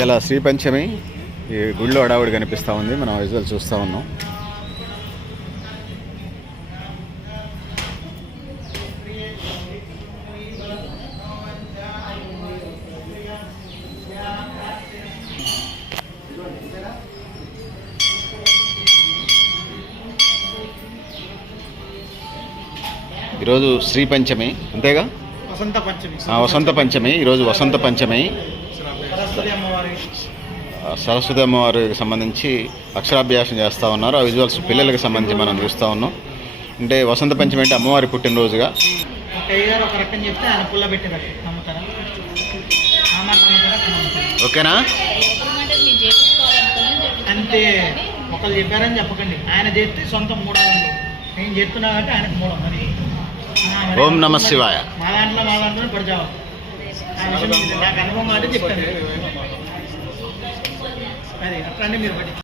ఇలా శ్రీ పంచమి ఈ గుళ్ళో హడావుడి కనిపిస్తూ ఉంది. మనం విజువల్ చూస్తూ ఉన్నాం. ఈరోజు శ్రీ పంచమి అంతేగా, వసంత పంచమి. ఈరోజు వసంత పంచమి. సరస్వతి అమ్మవారికి సంబంధించి అక్షరాభ్యాసం చేస్తూ ఉన్నారు. ఆ విజువల్స్ పిల్లలకి సంబంధించి మనం చూస్తూ ఉన్నాం. అంటే వసంత పంచమి అంటే అమ్మవారి పుట్టినరోజుగా. ఓకేనా? అంతే, ఒకళ్ళు చెప్పారని చెప్పకండి. ఆయన చేస్తే సొంత 300, నేను చెప్తున్నా కాబట్టి ఆయనకు 300. ఓం నమ శివాయ. మా దాంట్లో పడిచావు. నాకు అనుభవం కాబట్టి చెప్తాను. అది అట్లా మీరు బట్టి